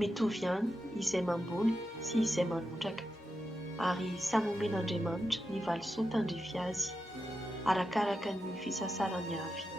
Mitovy ihany izay mamboly sy izay manondraka ary samy omen'Andriamanitra ny valisoa tandrify azy arakaraka ny fisasarany avy.